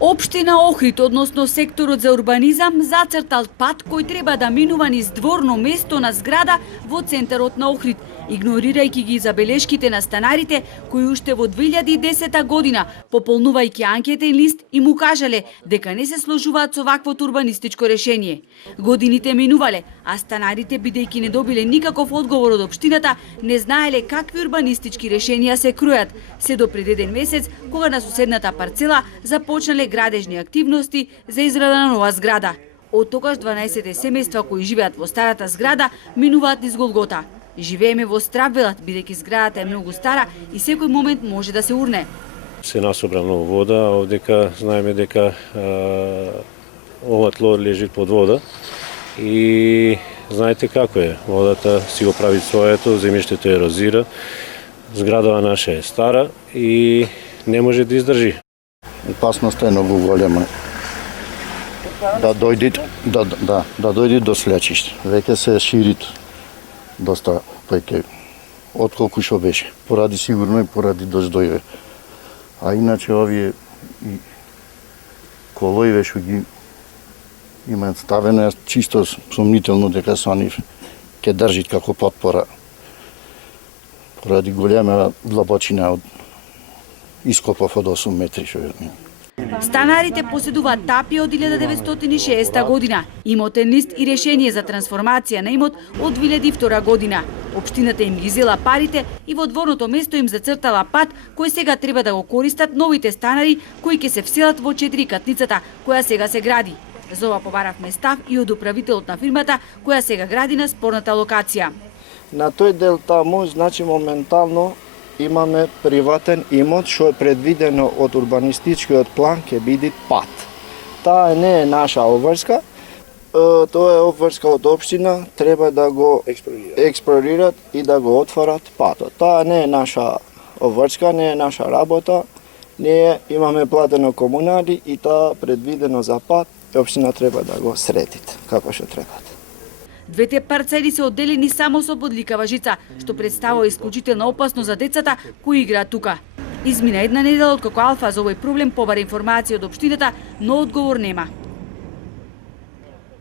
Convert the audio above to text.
Општина Охрид, односно секторот за урбанизам, зацртал пат кој треба да минува низ дворно место на зграда во центарот на Охрид, игнорирајќи ги забелешките на станарите кои уште во 2010 година, пополнувајќи анкетен лист, им укажале дека не се сложуваат со ваквото урбанистичко решение. Годините минувале, а станарите, бидејќи не добиле никаков одговор од општината, не знаеле какви урбанистички решенија се кројат, се до пред еден месец, кога на соседната парцела започнале градежни активности за израда на нова зграда. Од тогаш 12 семејства кои живеат во старата зграда минуваат низ Голгота. Живееме во страв, велат, бидејќи зградата е многу стара и секој момент може да се урне. Се насобра многу вода, овдека знаеме дека ова тло лежи под вода и знаете како е, водата си го прави своето, земјиштето ерозира, зградава наша е стара и не може да издржи. Опасноста е многу голема. Да дојде до слечиште. Веќе се ширит доста поеќе отколку што беше. Поради сигурно и поради дождојве. А иначе овие колоиве што ги имаат ставено, чисто сумнително дека со нив ќе држит како потпора. Поради голема длабочина од ископов од 8 метри што е. Станарите поседуваат тапи од 1960 година, имотен лист и решение за трансформација на имот од 2002 година. Општината им ги зела парите и во дворното место им зацртала пат кој сега треба да го користат новите станари кои ќе се вселат во 4-катницата која сега се гради. За ова побаравме став и од управителот на фирмата која сега гради на спорната локација. На тој дел таму, значи моментално имаме приватен имот што е предвидено од урбанистичкиот план ќе биде пат. Таа не е наша обврска, тоа е обврска од општина, треба да го експлорират и да го отворат патот. Таа не е наша обврска, не е наша работа. Ние имаме платено комунари и таа предвидено за пат, општина треба да го средите како што треба. Двете парцели се одделени само со бодликава жица, што представува исклучителна опасност за децата кои играат тука. Измина една недела откако Алфа за овој проблем побара информација од општината, но одговор нема.